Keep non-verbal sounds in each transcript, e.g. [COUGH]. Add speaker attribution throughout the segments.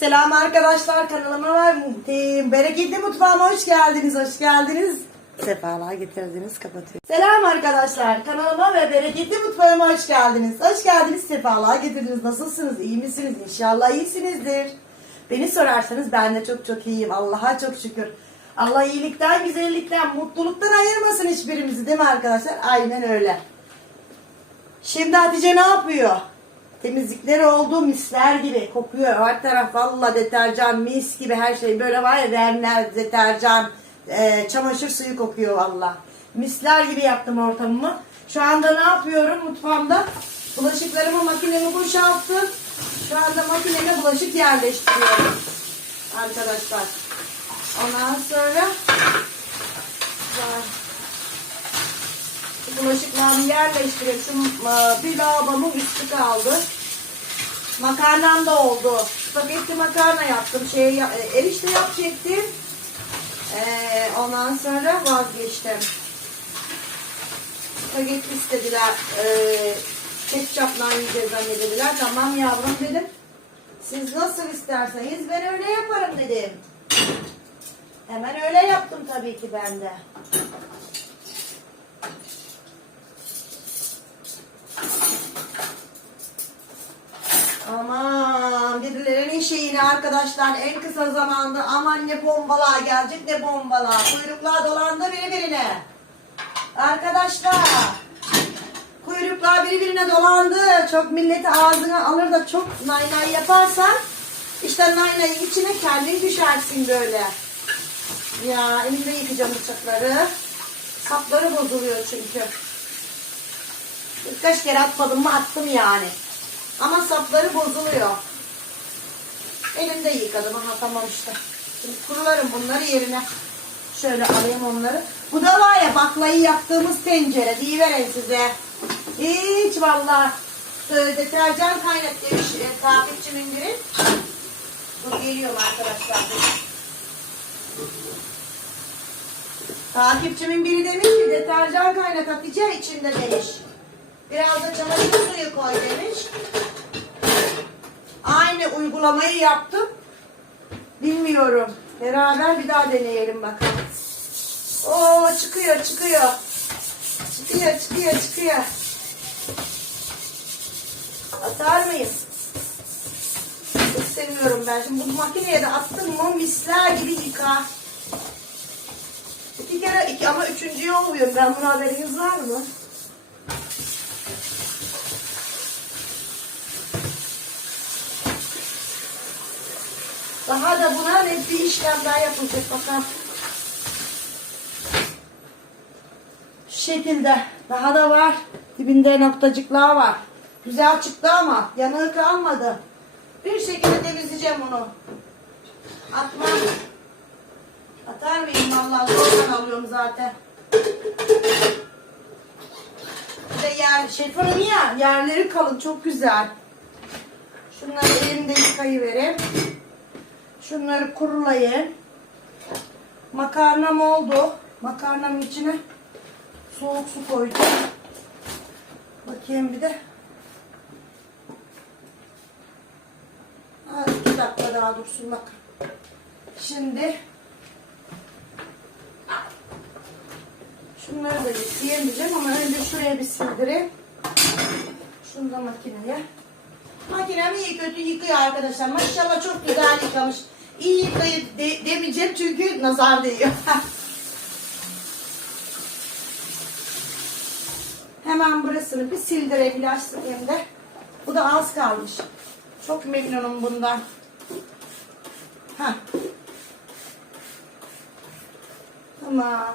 Speaker 1: Selam arkadaşlar kanalıma ve bereketli mutfağıma hoş geldiniz, hoş geldiniz. Sefalar getirdiniz, kapatıyorum. Selam arkadaşlar kanalıma ve bereketli mutfağıma hoş geldiniz. Hoş geldiniz, sefalar getirdiniz. Nasılsınız, iyi misiniz? İnşallah iyisinizdir. Beni sorarsanız ben de çok çok iyiyim. Allah'a çok şükür. Allah iyilikten, güzellikten, mutluluktan ayırmasın hiçbirimizi değil mi arkadaşlar? Aynen öyle. Şimdi Hatice ne yapıyor? Temizlikleri oldu misler gibi kokuyor. Her taraf valla deterjan mis gibi her şey. Böyle var ya verner deterjan e, çamaşır suyu kokuyor valla. Misler gibi yaptım ortamımı. Şu anda ne yapıyorum mutfağımda? Bulaşıklarımı makinemi boşalttım. Şu anda makineme bulaşık yerleştiriyorum. Arkadaşlar. Ondan sonra şu bulaşıklarımı yerleştirip şu e, bir lavabonun üstü kaldı. Makarnam da oldu. Spagetti makarna yaptım. Şey, erişte yapacaktım. Ee, ondan sonra vazgeçtim. Spagetti istediler. Ee, ketçapla yiyeceğiz zannedildiler. Tamam yavrum dedim. Siz nasıl isterseniz ben öyle yaparım dedim. Hemen öyle yaptım tabii ki ben de. Aman birilerinin şeyini arkadaşlar en kısa zamanda aman ne bombalar gelecek ne bombalar. Kuyruklar dolandı birbirine. Arkadaşlar kuyruklar birbirine dolandı. Çok milleti ağzına alır da çok nay nay yaparsan işte nay nayın içine kendin düşersin böyle. Ya elimde yıkayacağım bıçakları. Sapları bozuluyor çünkü. Birkaç kere atmadım mı attım yani. Ama sapları bozuluyor. Elimde yıkadım. Aha tamam işte. Şimdi kurularım bunları yerine. Şöyle alayım onları. Bu da var ya baklayı yaktığımız tencere. Diyiverin size. Hiç valla deterjan kaynat demiş e, takipçimin biri. Dur geliyorum arkadaşlar. Takipçimin biri demiş ki deterjan kaynat Hatice içinde demiş. Biraz da çamaşır suyu koy demiş. Aynı uygulamayı yaptım. Bilmiyorum. Beraber bir daha deneyelim bakalım. Oo çıkıyor çıkıyor. Çıkıyor çıkıyor çıkıyor. Atar mıyım? İstemiyorum ben. Şimdi bu makineye de attım mı misler gibi yıkar. İki kere iki ama üçüncüye olmuyor. Ben buna haberiniz var mı? Daha da buna ne bir işlem daha yapılacak bakalım. Şu şekilde. Daha da var. Dibinde noktacıklar var. Güzel çıktı ama yanığı kalmadı. Bir şekilde temizleyeceğim onu. Atma. Atar mıyım vallahi zordan alıyorum zaten. Bir de yer, şey fırın ya yerleri kalın çok güzel. Şunları elimde yıkayıvereyim. Şunları kurulayın. Makarnam oldu. Makarnamın içine soğuk su koydum. Bakayım bir de. Az iki dakika daha dursun bak. Şimdi şunları da yıkayamayacağım ama önce şuraya bir sildireyim. Şunu da makineye. Makinem iyi kötü yıkıyor arkadaşlar. Maşallah çok güzel yıkamış. İyi yıkayıp de, demeyeceğim çünkü nazar değiyor. [LAUGHS] Hemen burasını bir sildireyim ilaç sıkayım de. Bu da az kalmış. Çok memnunum bundan. Heh. Tamam.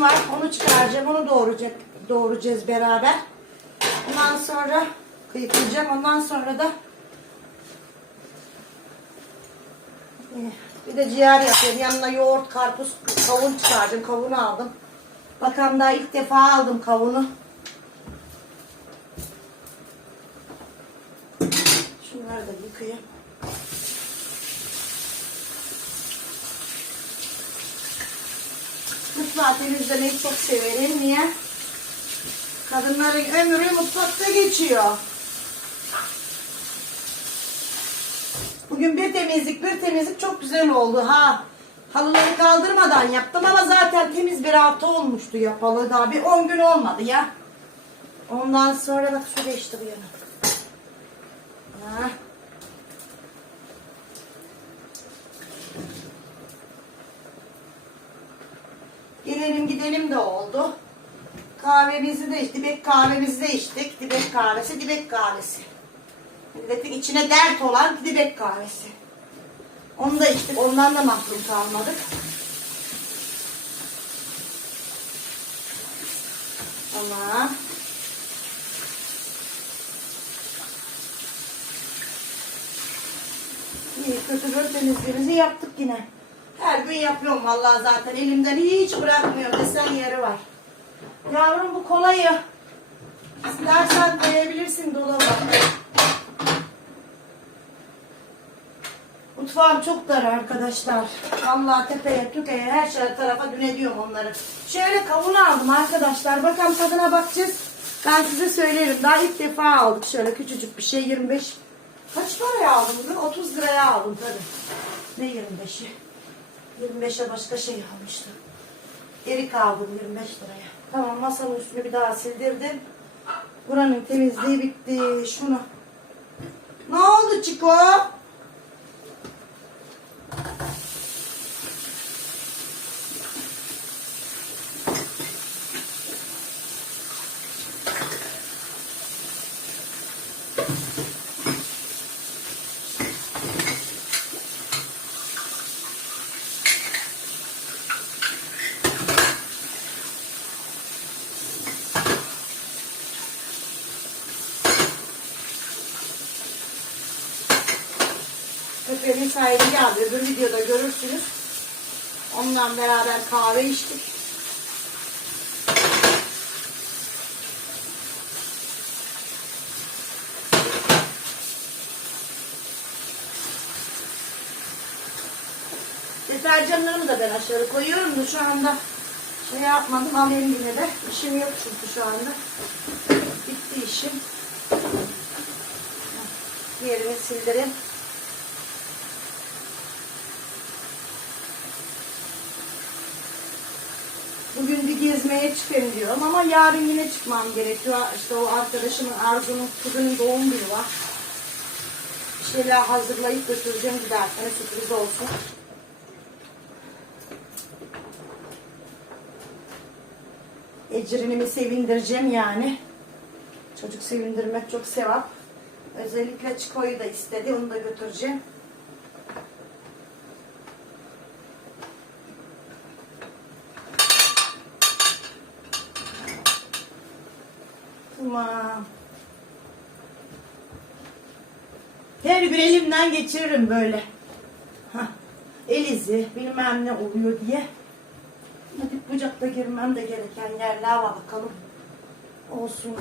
Speaker 1: Var. Onu çıkaracağım. Onu doğuracak, doğuracağız beraber. Ondan sonra kıyıklayacağım. Ondan sonra da eh, bir de ciğer yapıyorum. Yanına yoğurt, karpuz, kavun çıkaracağım. Kavunu aldım. Bakalım daha ilk defa aldım kavunu. Şunları da yıkayayım. Mutfağı temizlemeyi çok severim. Niye? Kadınların ömrü mutfakta geçiyor. Bugün bir temizlik bir temizlik çok güzel oldu ha. Halıları kaldırmadan yaptım ama zaten temiz bir hafta olmuştu yapalı. Daha bir 10 gün olmadı ya. Ondan sonra bak su değiştiriyorum. Ha. Gelelim gidelim de oldu. Kahvemizi de içtik. Dibek kahvemizi de içtik. Dibek kahvesi, dibek kahvesi. Milletin içine dert olan dibek kahvesi. Onu da içtik. Ondan da mahrum kalmadık. Ama iyi kötü bir temizliğimizi yaptık yine. Her gün yapıyorum vallahi zaten elimden hiç bırakmıyor desen yeri var. Yavrum bu kolayı istersen koyabilirsin dolaba. Mutfağım çok dar arkadaşlar. Vallahi tepeye tükeye her şey tarafa dün ediyorum onları. Şöyle kavun aldım arkadaşlar. Bakalım tadına bakacağız. Ben size söylerim. Daha ilk defa aldık şöyle küçücük bir şey 25. Kaç paraya aldım bunu? 30 liraya aldım tabii. Ne 25'i? 25'e başka şey almıştım. Geri kaldım 25 liraya. Tamam masanın üstünü bir daha sildirdim. Buranın temizliği bitti. Şunu. Ne oldu Çiko? Sahibi geldi. Öbür videoda görürsünüz. Onunla beraber kahve içtik. Deterjanlarımı da ben aşağı koyuyorum da şu anda şey yapmadım. Alayım yine de. İşim yok çünkü şu anda. Bitti işim. Diğerini sildireyim. Bugün bir gezmeye çıkayım diyorum ama yarın yine çıkmam gerekiyor. İşte o arkadaşımın Arzu'nun kızının doğum günü var. Bir şeyler hazırlayıp götüreceğim giderken sürpriz olsun. Ecrinimi sevindireceğim yani. Çocuk sevindirmek çok sevap. Özellikle Çiko'yu da istedi. Onu da götüreceğim. Tamam. Her gün elimden geçiririm böyle. Hah. El bilmem ne oluyor diye. Hadi bucakta girmem de gereken yerler var bakalım. Olsun.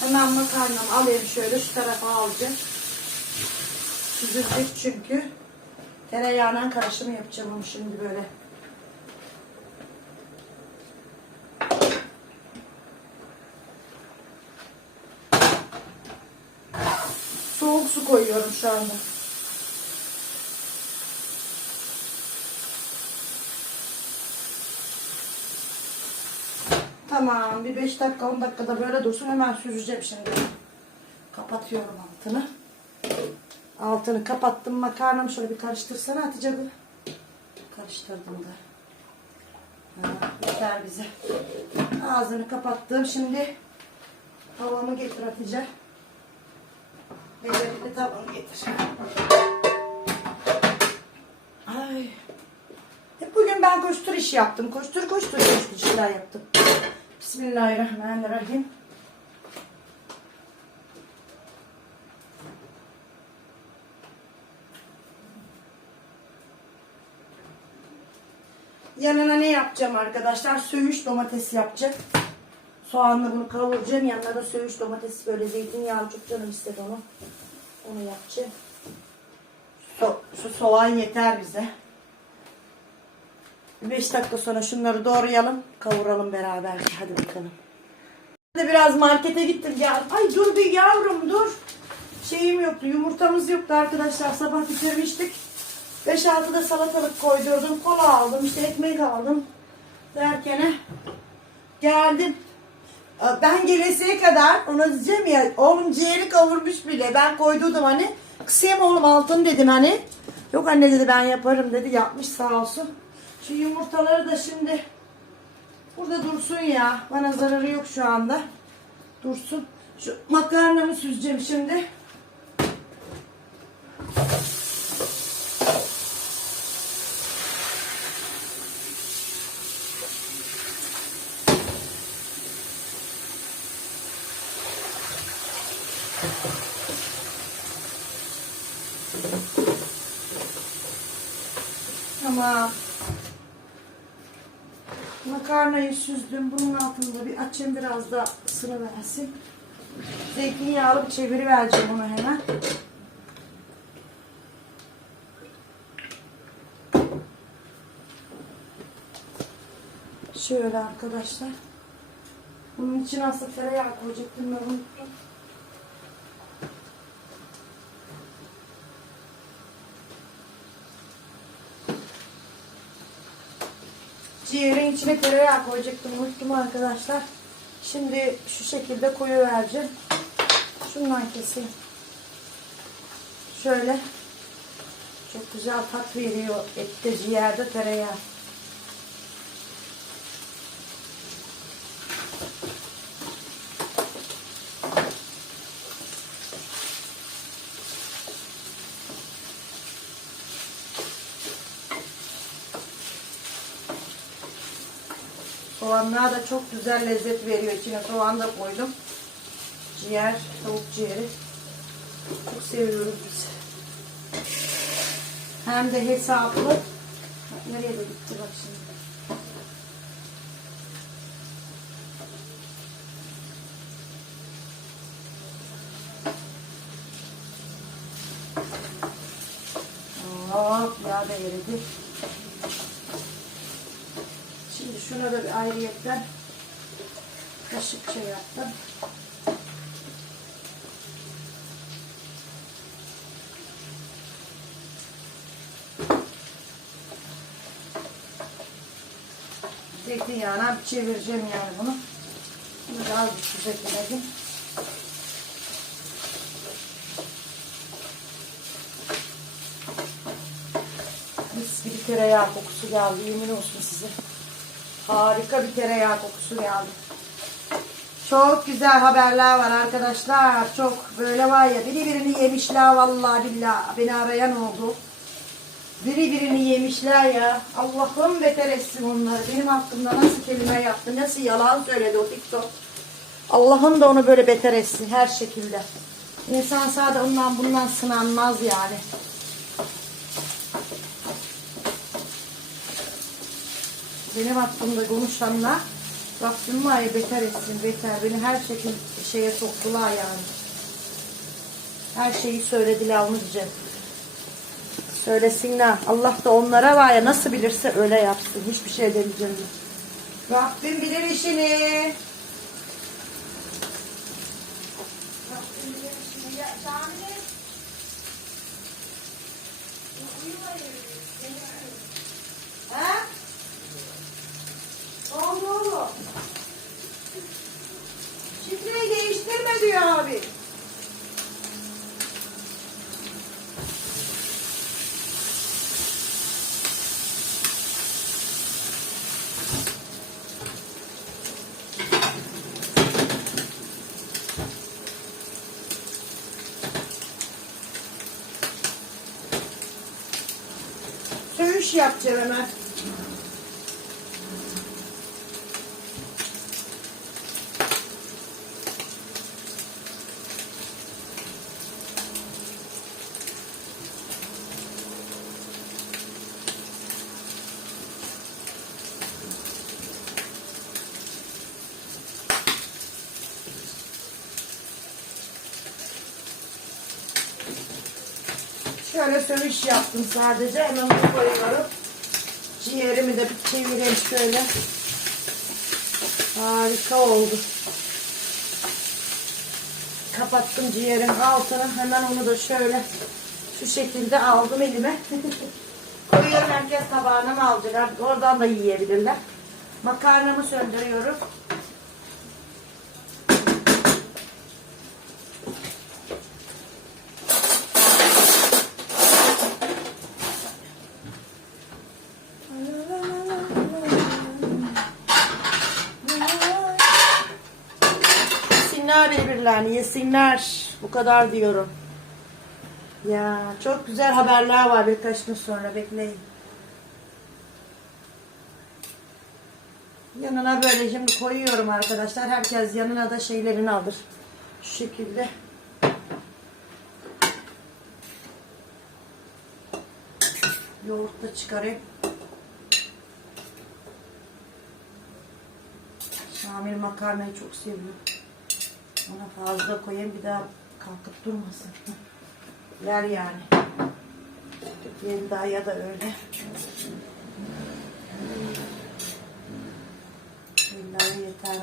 Speaker 1: Hemen makarnamı alayım şöyle şu tarafa alacağım. Süzülecek çünkü. Tereyağına karışımı yapacağım şimdi böyle. Soğuk su koyuyorum şu anda. Tamam bir 5 dakika 10 dakikada böyle dursun hemen süzeceğim şimdi. Kapatıyorum altını. Altını kapattım makarnamı şöyle bir karıştırsana Hatice bir. Karıştırdım da. Ha, yeter bize. Ağzını kapattım. Şimdi havamı getir Hatice. Ellerinde tabanı getir. Ay. Hep bugün ben koştur iş yaptım. Koştur koştur koştur işler yaptım. Bismillahirrahmanirrahim. Yanına ne yapacağım arkadaşlar? Söğüş domates yapacağım. Soğanla bunu kavuracağım. Yanına da söğüş domates böyle zeytinyağlı çok canım istedi onu. Onu yapacağım. So soğan yeter bize. 5 dakika sonra şunları doğrayalım. Kavuralım beraber. Hadi bakalım. De biraz markete gittim ya. Ay dur bir yavrum dur. Şeyim yoktu. Yumurtamız yoktu arkadaşlar. Sabah bitirmiştik. 5-6'da salatalık koydurdum. Kola aldım. işte ekmek aldım. Derken geldim. Ben gelesiye kadar ona diyeceğim ya oğlum ciğeri kavurmuş bile. Ben koyduğum hani kısayım oğlum altın dedim hani. Yok anne dedi ben yaparım dedi. Yapmış sağ olsun. Şu yumurtaları da şimdi burada dursun ya. Bana zararı yok şu anda. Dursun. Şu makarnamı süzeceğim şimdi. Tamam. Makarnayı süzdüm. Bunun altında bir açayım biraz da ısını versin. Zeytinyağlı bir çeviri vereceğim onu hemen. Şöyle arkadaşlar. Bunun için aslında tereyağı koyacaktım ben unuttum. Ciğerin içine tereyağı koyacaktım unuttum arkadaşlar. Şimdi şu şekilde koyu vereceğim. Şundan keseyim. Şöyle. Çok güzel tat veriyor ette ciğerde tereyağı. Soğanlar da çok güzel lezzet veriyor. İçine soğan da koydum. Ciğer, tavuk ciğeri. Çok seviyoruz biz. Hem de hesaplı. Nereye de gitti bak şimdi. Hop, yağ da eridi. Şimdi şuna da bir ayrıyetten kaşık şey yaptım. Zeytinyağına çevireceğim yani bunu. Bunu da az bir tuz ekledim. Mis gibi tereyağı kokusu geldi yemin olsun. Harika bir tereyağı kokusu geldi. Çok güzel haberler var arkadaşlar. Çok böyle var ya biri birini yemişler vallahi billahi. Beni arayan oldu. Biri birini yemişler ya. Allah'ım beter etsin onları. Benim hakkımda nasıl kelime yaptı, nasıl yalan söyledi o TikTok. Allah'ım da onu böyle beter etsin her şekilde. İnsan sadece ondan bundan sınanmaz yani. Benim hakkımda konuşanlar Rabbim var beter etsin beter. Beni her şekilde şeye soktular yani. Her şeyi söylediler onu diyeceğim. Söylesinler. Allah da onlara var ya nasıl bilirse öyle yapsın. Hiçbir şey demeyeceğim. Rabbim bilir işini. Ha? Oldu oğlum? Şifreyi değiştirme diyor abi. Söğüş yapacağım hemen. Yaptım sadece. Hemen bunu koyuyorum. Ciğerimi de bir çevireyim şöyle. Harika oldu. Kapattım ciğerin altını. Hemen onu da şöyle şu şekilde aldım elime. [LAUGHS] Koyuyorum herkes tabağına mı alacak? Oradan da yiyebilirler. Makarnamı söndürüyorum. Birbirlerini, yesinler. Bu kadar diyorum. Ya çok güzel haberler var birkaç gün sonra bekleyin. Yanına böyle şimdi koyuyorum arkadaşlar. Herkes yanına da şeylerini alır. Şu şekilde. Yoğurt da çıkarayım. Şamil makarnayı çok seviyor. Ona fazla koyayım bir daha kalkıp durmasın. [LAUGHS] Yer yani. Yelda ya da öyle. Yelda'ya yeter.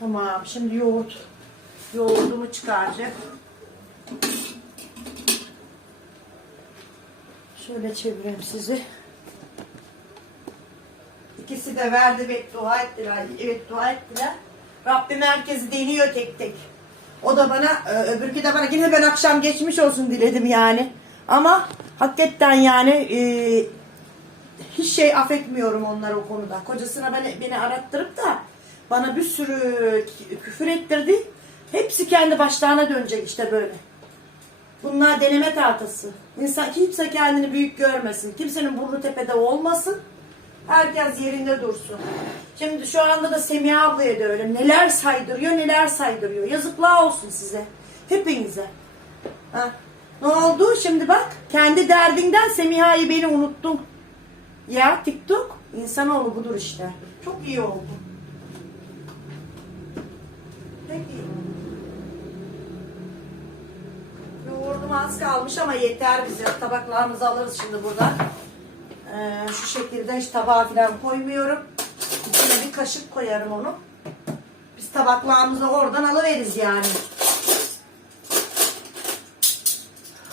Speaker 1: Tamam şimdi yoğurt. Yoğurdumu çıkaracak. Şöyle çevireyim sizi. İkisi de verdi ve dua ettiler. Evet dua ettiler. Rabbim herkesi deniyor tek tek. O da bana, e, öbürkü de bana yine ben akşam geçmiş olsun diledim yani. Ama hakikaten yani e, hiç şey affetmiyorum onları o konuda. Kocasına beni, beni arattırıp da bana bir sürü küfür ettirdi. Hepsi kendi başlarına dönecek işte böyle. Bunlar deneme tahtası. İnsan kimse kendini büyük görmesin. Kimsenin burnu tepede olmasın. Herkes yerinde dursun. Şimdi şu anda da Semiha ablaya da öyle. Neler saydırıyor, neler saydırıyor. Yazıklar olsun size. Hepinize. Ha. Ne oldu? Şimdi bak. Kendi derdinden Semiha'yı beni unuttun. Ya TikTok. İnsanoğlu budur işte. Çok iyi oldu. Peki. Yoğurdum az kalmış ama yeter bize. Tabaklarımızı alırız şimdi buradan. Ee, şu şekilde hiç tabağa falan koymuyorum. İçine bir kaşık koyarım onu. Biz tabaklarımızı oradan alıveririz yani.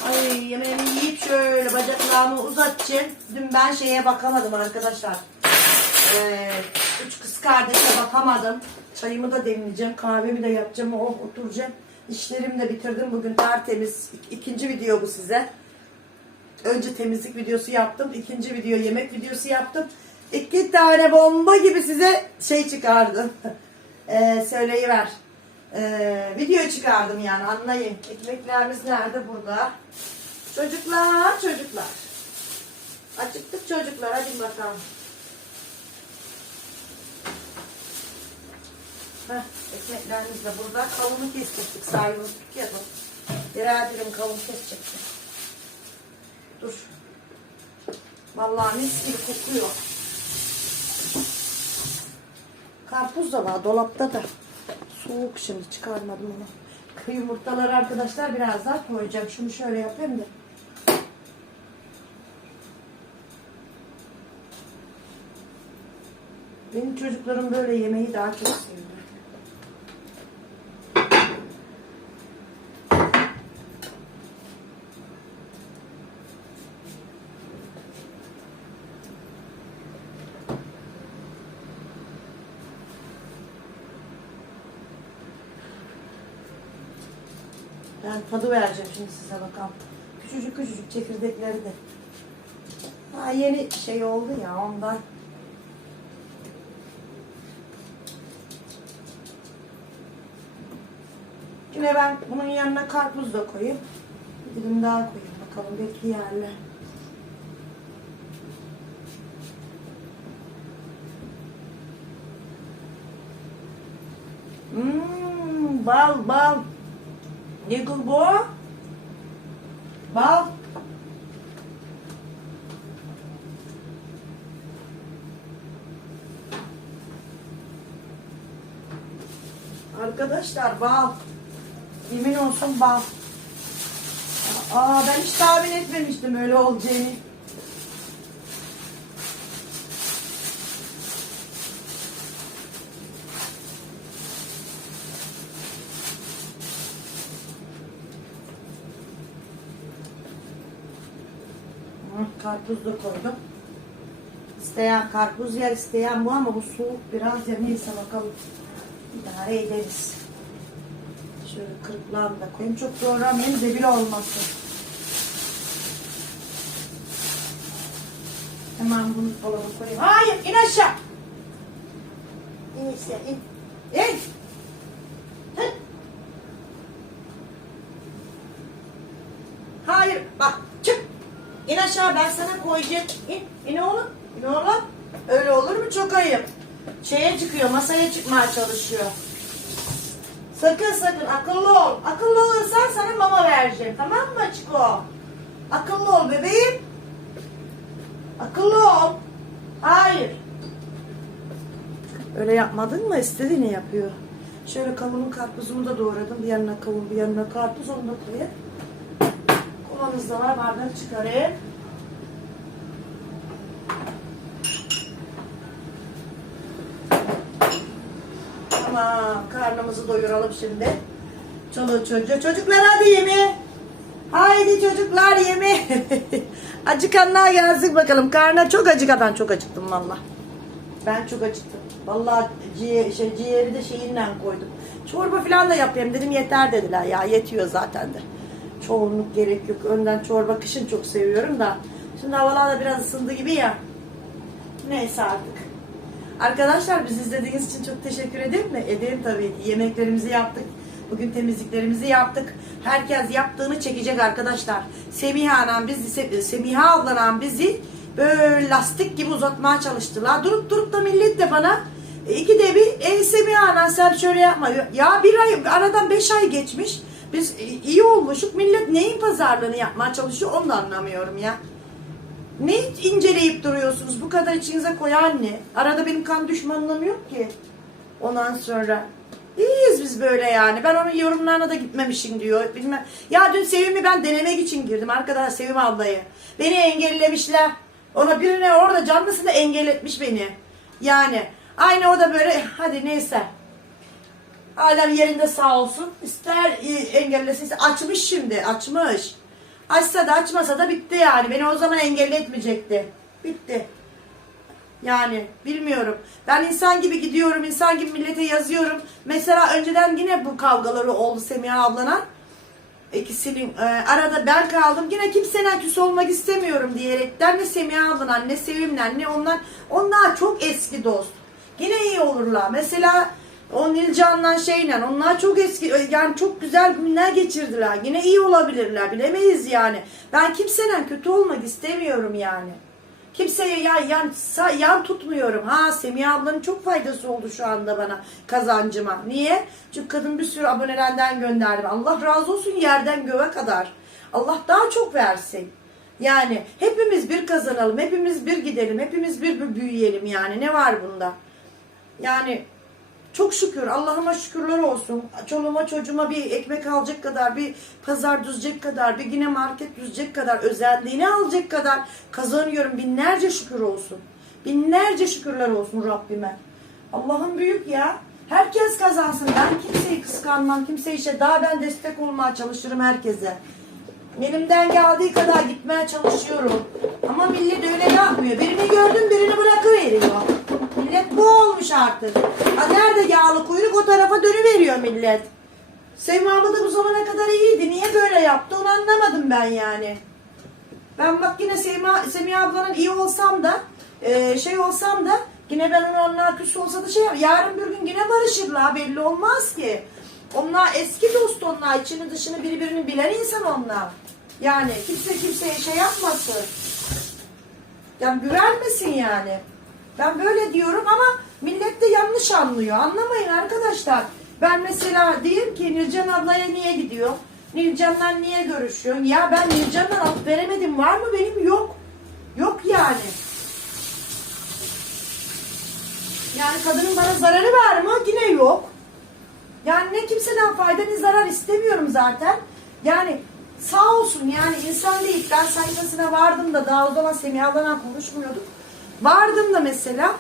Speaker 1: Ay yemeğimi yiyip şöyle bacaklarımı uzatacağım. Dün ben şeye bakamadım arkadaşlar. Ee, üç kız kardeşe bakamadım. Çayımı da demleyeceğim. Kahvemi de yapacağım. Oh, oturacağım. İşlerimi de bitirdim. Bugün tertemiz. İk- ikinci video bu size. Önce temizlik videosu yaptım. ikinci video yemek videosu yaptım. İki tane bomba gibi size şey çıkardım. [LAUGHS] Ee, söyleyiver. Ee, video çıkardım yani anlayın. Ekmeklerimiz nerede? Burada. Çocuklar, çocuklar. Acıktık çocuklar. Hadi bakalım. Heh, ekmeklerimiz de burada. Kavunu kestik. Sayımızdık ya bu. Birer dilim kavun kesecektim. Dur. Vallahi mis gibi kokuyor. Karpuz da var dolapta da. Soğuk şimdi çıkarmadım onu. Yumurtaları arkadaşlar biraz daha koyacağım. Şunu şöyle yapayım da. Benim çocuklarım böyle yemeği daha çok seviyor. Ben tadı vereceğim şimdi size bakalım. Küçücük küçücük çekirdekleri de. Ha, yeni şey oldu ya ondan. Yine ben bunun yanına karpuz da koyayım. Bir dilim daha koyayım bakalım belki yerler. Mmm bal bal. Ne bu? Bal. Arkadaşlar bal. Yemin olsun bal. Aa ben hiç tahmin etmemiştim öyle olacağını. Karpuz da koydum. İsteyen karpuz yer, isteyen bu ama bu soğuk biraz ya neyse bakalım. İdare ederiz. Şöyle kırıklarını da koyayım. Çok doğramayayım zebil olmasın. Hemen bunu dolaba koyayım. Hayır in aşağı. İn işte in. İn. Hı. Hayır bak çık. İn aşağı ben sana koyacağım. İn. İn oğlum. İn oğlum. Öyle olur mu? Çok ayıp. Şeye çıkıyor masaya çıkmaya çalışıyor. Sakın sakın akıllı ol. Akıllı olursan sana mama vereceğim. Tamam mı Çiko? Akıllı ol bebeğim. Akıllı ol. Hayır. Öyle yapmadın mı? İstediğini yapıyor. Şöyle kavunun karpuzumu da doğradım. Bir yanına kavun, bir yanına karpuz. Onu da koyayım. Kovanız da var. Bardak çıkarayım. Tamam. Karnımızı doyuralım şimdi. Çoluk çocuğu. Çocuklar hadi yeme. Haydi çocuklar yeme. [LAUGHS] Acıkanlar gelsin bakalım. Karnına çok acık ben çok acıktım valla. Ben çok acıktım. Vallahi ciğer, şey, ciğeri de şeyinden koydum. Çorba falan da yapayım dedim yeter dediler ya yetiyor zaten de. Çoğunluk gerek yok. Önden çorba kışın çok seviyorum da. Şimdi havalar da biraz ısındı gibi ya. Neyse artık. Arkadaşlar bizi izlediğiniz için çok teşekkür ederim de edeyim tabii ki. Yemeklerimizi yaptık. Bugün temizliklerimizi yaptık. Herkes yaptığını çekecek arkadaşlar. Semiha anam bizi, Se- Semiha ablanam bizi böyle lastik gibi uzatmaya çalıştılar. Durup durup da millet de bana e, iki de bir e, Semiha anam sen şöyle yapma. Ya bir ay aradan beş ay geçmiş. Biz e, iyi olmuşuk. Millet neyin pazarlığını yapmaya çalışıyor onu da anlamıyorum ya. Ne inceleyip duruyorsunuz? Bu kadar içinize koyan ne? Arada benim kan düşmanlığım yok ki. Ondan sonra iyiyiz biz böyle yani. Ben onun yorumlarına da gitmemişim diyor. Bilmem. Ya dün Sevim'i ben denemek için girdim arkadaşlar Sevim ablayı. Beni engellemişler. Ona birine orada canlısını engelletmiş beni. Yani aynı o da böyle hadi neyse. Alem yerinde sağ olsun. İster e, engellesin. Açmış şimdi. Açmış. Açsa da açmasa da bitti yani. Beni o zaman engelletmeyecekti. Bitti. Yani bilmiyorum. Ben insan gibi gidiyorum. insan gibi millete yazıyorum. Mesela önceden yine bu kavgaları oldu Semiha ablana. İkisinin e, arada ben kaldım. Yine kimsenin küs olmak istemiyorum diyerekten ne Semiha ablan ne Sevim'le ne onlar. Onlar çok eski dost. Yine iyi olurlar. Mesela o Nilcan'la şeyle onlar çok eski yani çok güzel günler geçirdiler. Yine iyi olabilirler bilemeyiz yani. Ben kimsenin kötü olmak istemiyorum yani. Kimseye ya yan, sa- yan tutmuyorum. Ha Semiha ablanın çok faydası oldu şu anda bana kazancıma. Niye? Çünkü kadın bir sürü abonelerden gönderdi. Allah razı olsun yerden göğe kadar. Allah daha çok versin. Yani hepimiz bir kazanalım, hepimiz bir gidelim, hepimiz bir büyüyelim yani. Ne var bunda? Yani çok şükür Allah'ıma şükürler olsun. Çoluğuma çocuğuma bir ekmek alacak kadar, bir pazar düzecek kadar, bir yine market düzecek kadar, özendiğini alacak kadar kazanıyorum. Binlerce şükür olsun. Binlerce şükürler olsun Rabbime. Allah'ım büyük ya. Herkes kazansın. Ben kimseyi kıskanmam. Kimseye işte daha ben destek olmaya çalışırım herkese. Elimden geldiği kadar gitmeye çalışıyorum. Ama millet öyle yapmıyor. Birini gördüm birini bırakıveriyor. Millet bu olmuş artık. Ha nerede yağlı kuyruk o tarafa dönüveriyor millet. Sevim abla da bu zamana kadar iyiydi. Niye böyle yaptı onu anlamadım ben yani. Ben bak yine Semiha, Semiha ablanın iyi olsam da e, şey olsam da yine ben onu onlar küs olsa da şey yarın bir gün yine barışırlar belli olmaz ki. Onlar eski dost onlar içini dışını birbirini bilen insan onlar. Yani kimse kimseye şey yapmasın. Yani güvenmesin yani. Ben böyle diyorum ama millet de yanlış anlıyor. Anlamayın arkadaşlar. Ben mesela diyeyim ki Nilcan ablaya niye gidiyor? Nilcan'la niye görüşüyorsun? Ya ben Nilcan'dan alıp veremedim. Var mı benim? Yok. Yok yani. Yani kadının bana zararı var mı? Yine yok. Yani ne kimseden fayda ne zarar istemiyorum zaten. Yani sağ olsun yani insan değil. Ben sayfasına vardım da daha o zaman Semiha'dan konuşmuyorduk. Vardım da mesela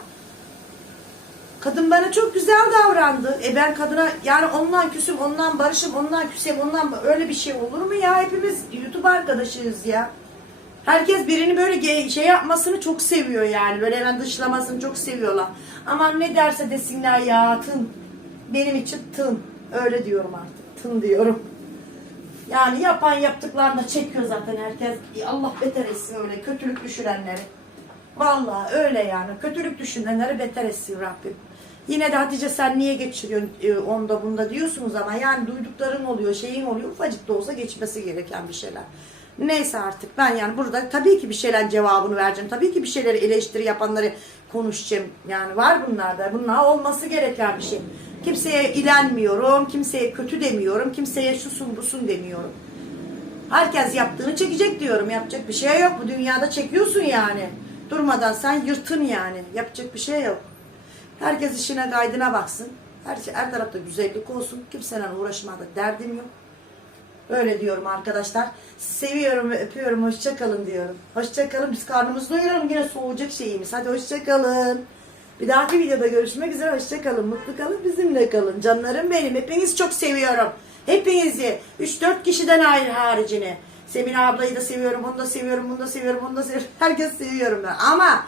Speaker 1: Kadın bana çok güzel davrandı. E ben kadına yani ondan küsüm, ondan barışım, ondan küsem, ondan öyle bir şey olur mu ya? Hepimiz YouTube arkadaşıyız ya. Herkes birini böyle şey yapmasını çok seviyor yani. Böyle hemen dışlamasını çok seviyorlar. Ama ne derse desinler ya tın. Benim için tın. Öyle diyorum artık. Tın diyorum. Yani yapan yaptıklarını çekiyor zaten herkes. Allah beter etsin öyle kötülük düşürenleri. Vallahi öyle yani. Kötülük düşünenleri beter etsin Rabbim. Yine de Hatice sen niye geçiriyorsun e, onda bunda diyorsunuz ama yani duydukların oluyor, şeyin oluyor. Ufacık da olsa geçmesi gereken bir şeyler. Neyse artık ben yani burada tabii ki bir şeyler cevabını vereceğim. Tabii ki bir şeyleri eleştiri yapanları konuşacağım. Yani var bunlarda. Bunlar olması gereken bir şey. Kimseye ilenmiyorum, kimseye kötü demiyorum, kimseye şusun busun demiyorum. Herkes yaptığını çekecek diyorum. Yapacak bir şey yok. Bu dünyada çekiyorsun yani. Durmadan sen yırtın yani. Yapacak bir şey yok. Herkes işine kaydına baksın. Her, şey, her tarafta güzellik olsun. Kimseyle uğraşmada derdim yok. Böyle diyorum arkadaşlar. Seviyorum ve öpüyorum. Hoşçakalın diyorum. Hoşçakalın. Biz karnımızı doyuralım. Yine soğuyacak şeyimiz. Hadi hoşçakalın. Bir dahaki videoda görüşmek üzere. Hoşçakalın. Mutlu kalın. Bizimle kalın. Canlarım benim. Hepinizi çok seviyorum. Hepinizi. 3-4 kişiden ayrı haricine. Semine ablayı da seviyorum. Onu da seviyorum. Bunu da seviyorum. Onu da seviyorum. [LAUGHS] Herkes seviyorum ben. Ama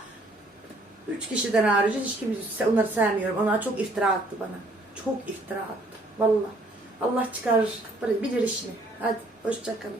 Speaker 1: Üç kişiden harici hiç kimse onları sevmiyorum. Onlar çok iftira attı bana. Çok iftira attı. Vallahi. Allah çıkarır. Bilir işini. Hadi hoşçakalın.